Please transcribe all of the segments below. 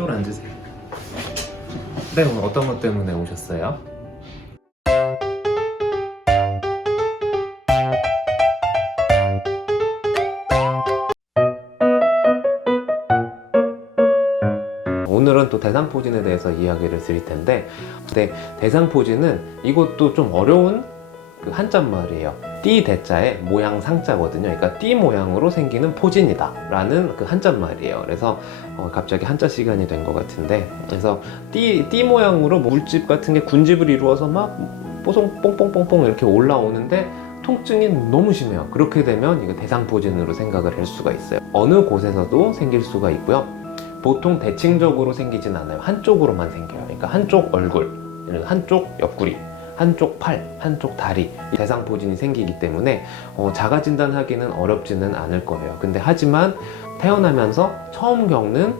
이쪽으로 앉으세요. 네, 오늘 어떤 것 때문에 오셨어요? 오늘은 또 대상포진에 대해서 이야기를 드릴 텐데, 대상포진은 이것도 좀 어려운 그 한자말이에요. 띠 대자에 모양 상자거든요. 그러니까 띠 모양으로 생기는 포진이다 라는 그 한자말이에요. 그래서 갑자기 한자 시간이 된 것 같은데, 그래서 띠 모양으로 물집 같은 게 군집을 이루어서 막 뽀송 뽕뽕뽕뽕 이렇게 올라오는데 통증이 너무 심해요. 그렇게 되면 이거 대상포진으로 생각을 할 수가 있어요. 어느 곳에서도 생길 수가 있고요. 보통 대칭적으로 생기진 않아요. 한쪽으로만 생겨요. 그러니까 한쪽 얼굴, 한쪽 옆구리, 한쪽 팔, 한쪽 다리, 대상포진이 생기기 때문에 자가 진단하기는 어렵지는 않을 거예요. 근데 하지만 태어나면서 처음 겪는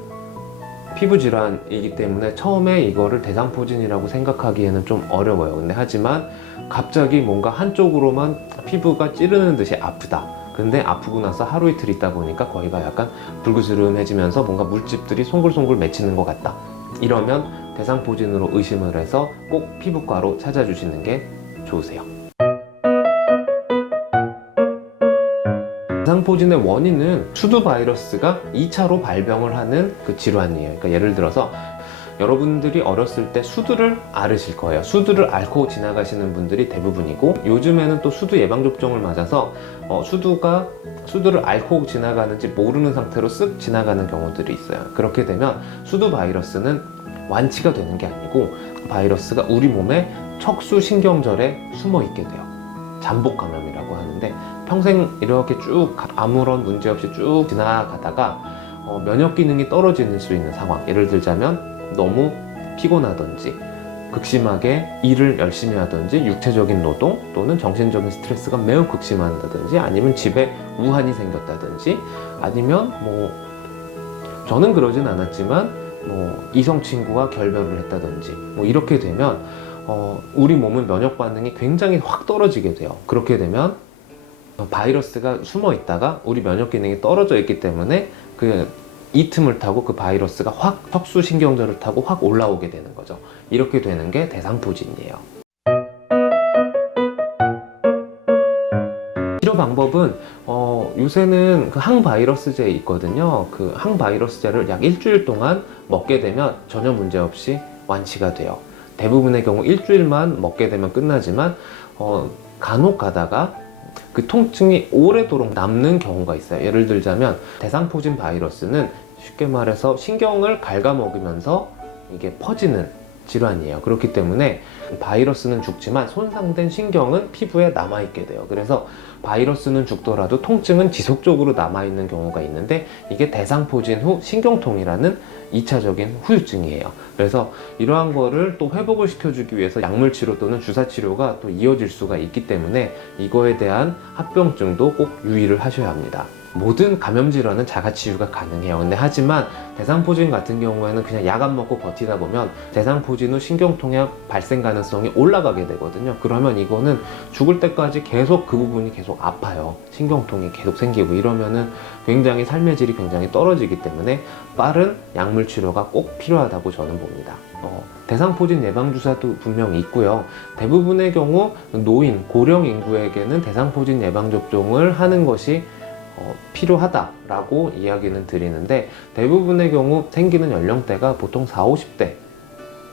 피부 질환이기 때문에 처음에 이거를 대상포진이라고 생각하기에는 좀 어려워요. 근데 하지만 갑자기 뭔가 한쪽으로만 피부가 찌르는 듯이 아프다. 근데 아프고 나서 하루 이틀 있다 보니까 거기가 약간 불그스름해지면서 뭔가 물집들이 송글송글 맺히는 것 같다. 이러면 대상포진으로 의심을 해서 꼭 피부과로 찾아주시는 게 좋으세요. 대상포진의 원인은 수두 바이러스가 2차로 발병을 하는 그 질환이에요. 그러니까 예를 들어서 여러분들이 어렸을 때 수두를 앓으실 거예요. 수두를 앓고 지나가시는 분들이 대부분이고, 요즘에는 또 수두 예방접종을 맞아서 수두를 앓고 지나가는지 모르는 상태로 쓱 지나가는 경우들이 있어요. 그렇게 되면 수두 바이러스는 완치가 되는 게 아니고 바이러스가 우리 몸의 척수신경절에 숨어 있게 돼요. 잠복 감염이라고 하는데, 평생 이렇게 쭉 아무런 문제 없이 쭉 지나가다가 면역 기능이 떨어질 수 있는 상황, 예를 들자면 너무 피곤하든지 극심하게 일을 열심히 하든지 육체적인 노동 또는 정신적인 스트레스가 매우 극심하다든지, 아니면 집에 우환이 생겼다든지, 아니면 저는 그러진 않았지만 이성 친구와 결별을 했다든지 이렇게 되면 우리 몸은 면역 반응이 굉장히 확 떨어지게 돼요. 그렇게 되면 바이러스가 숨어 있다가 우리 면역 기능이 떨어져 있기 때문에 이 틈을 타고 그 바이러스가 확 척수신경절을 타고 확 올라오게 되는 거죠. 이렇게 되는 게 대상포진이에요. 치료 방법은 요새는 그 항바이러스제 있거든요. 그 항바이러스제를 약 일주일 동안 먹게 되면 전혀 문제 없이 완치가 돼요. 대부분의 경우 일주일만 먹게 되면 끝나지만 간혹 가다가 그 통증이 오래도록 남는 경우가 있어요. 예를 들자면 대상포진 바이러스는 쉽게 말해서 신경을 갉아먹으면서 이게 퍼지는 질환이에요. 그렇기 때문에 바이러스는 죽지만 손상된 신경은 피부에 남아있게 돼요. 그래서 바이러스는 죽더라도 통증은 지속적으로 남아있는 경우가 있는데, 이게 대상포진 후 신경통이라는 2차적인 후유증이에요. 그래서 이러한 거를 또 회복을 시켜주기 위해서 약물치료 또는 주사치료가 또 이어질 수가 있기 때문에 이거에 대한 합병증도 꼭 유의를 하셔야 합니다. 모든 감염질환은 자가치유가 가능해요. 근데 하지만 대상포진 같은 경우에는 그냥 약 안 먹고 버티다 보면 대상포진 후 신경통의 발생 가능성이 올라가게 되거든요. 그러면 이거는 죽을 때까지 계속 그 부분이 계속 아파요. 신경통이 계속 생기고 이러면은 굉장히 삶의 질이 굉장히 떨어지기 때문에 빠른 약물 치료가 꼭 필요하다고 저는 봅니다. 대상포진 예방주사도 분명히 있고요. 대부분의 경우 노인, 고령 인구에게는 대상포진 예방접종을 하는 것이 필요하다라고 이야기는 드리는데, 대부분의 경우 생기는 연령대가 보통 40,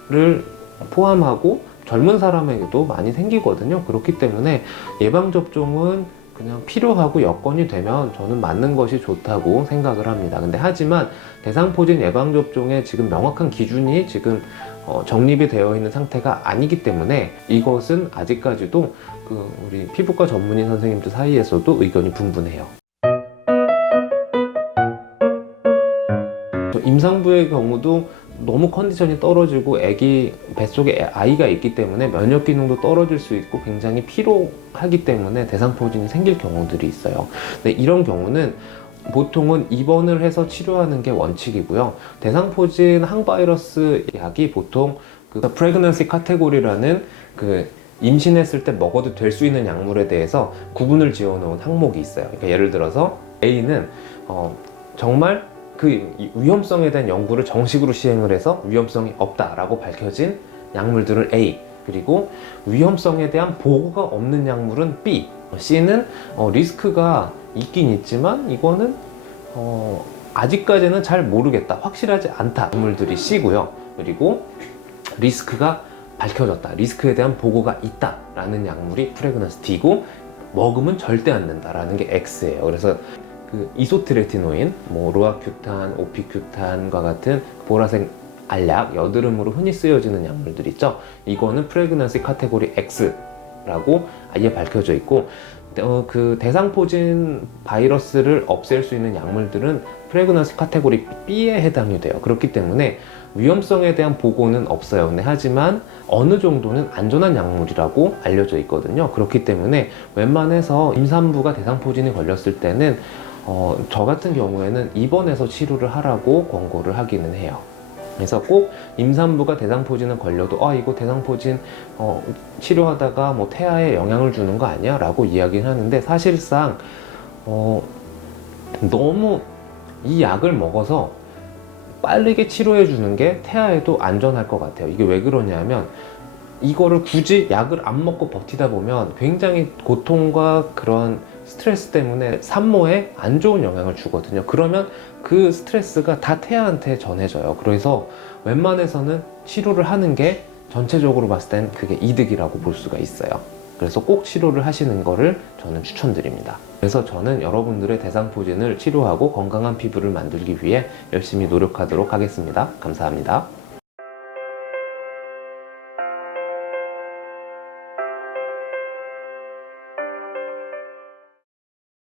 50대를 포함하고 젊은 사람에게도 많이 생기거든요. 그렇기 때문에 예방접종은 그냥 필요하고 여건이 되면 저는 맞는 것이 좋다고 생각을 합니다. 근데 하지만 대상포진 예방접종에 지금 명확한 기준이 지금 정립이 되어 있는 상태가 아니기 때문에 이것은 아직까지도 우리 피부과 전문의 선생님들 사이에서도 의견이 분분해요. 임산부의 경우도 너무 컨디션이 떨어지고 아기 뱃속에 아이가 있기 때문에 면역 기능도 떨어질 수 있고 굉장히 피로하기 때문에 대상포진이 생길 경우들이 있어요. 근데 이런 경우는 보통은 입원을 해서 치료하는 게 원칙이고요. 대상포진 항바이러스 약이 보통 프레그넌시 카테고리라는 임신했을 때 먹어도 될 수 있는 약물에 대해서 구분을 지어 놓은 항목이 있어요. 그러니까 예를 들어서 A는 정말 이 위험성에 대한 연구를 정식으로 시행을 해서 위험성이 없다라고 밝혀진 약물들을 A, 그리고 위험성에 대한 보고가 없는 약물은 B, C는 리스크가 있긴 있지만 이거는 아직까지는 잘 모르겠다, 확실하지 않다 약물들이 C고요. 그리고 리스크가 밝혀졌다, 리스크에 대한 보고가 있다라는 약물이 프레그넌스 D고, 먹으면 절대 안 된다라는 게 X예요. 그래서 그 이소트레티노인, 뭐 로아큐탄, 오피큐탄과 같은 보라색 알약, 여드름으로 흔히 쓰여지는 약물들 있죠. 이거는 프레그넌시 카테고리 X라고 아예 밝혀져 있고, 그 대상포진 바이러스를 없앨 수 있는 약물들은 프레그넌시 카테고리 B에 해당이 돼요. 그렇기 때문에 위험성에 대한 보고는 없어요. 근데 하지만 어느 정도는 안전한 약물이라고 알려져 있거든요. 그렇기 때문에 웬만해서 임산부가 대상포진이 걸렸을 때는 저 같은 경우에는 입원해서 치료를 하라고 권고를 하기는 해요. 그래서 꼭 임산부가 대상포진을 걸려도 이거 대상포진 치료하다가 뭐 태아에 영향을 주는 거 아니야? 라고 이야기를 하는데, 사실상 너무 이 약을 먹어서 빠르게 치료해 주는 게 태아에도 안전할 것 같아요. 이게 왜 그러냐면, 이거를 굳이 약을 안 먹고 버티다 보면 굉장히 고통과 그런 스트레스 때문에 산모에 안 좋은 영향을 주거든요. 그러면 그 스트레스가 다 태아한테 전해져요. 그래서 웬만해서는 치료를 하는 게 전체적으로 봤을 땐 그게 이득이라고 볼 수가 있어요. 그래서 꼭 치료를 하시는 거를 저는 추천드립니다. 그래서 저는 여러분들의 대상포진을 치료하고 건강한 피부를 만들기 위해 열심히 노력하도록 하겠습니다. 감사합니다.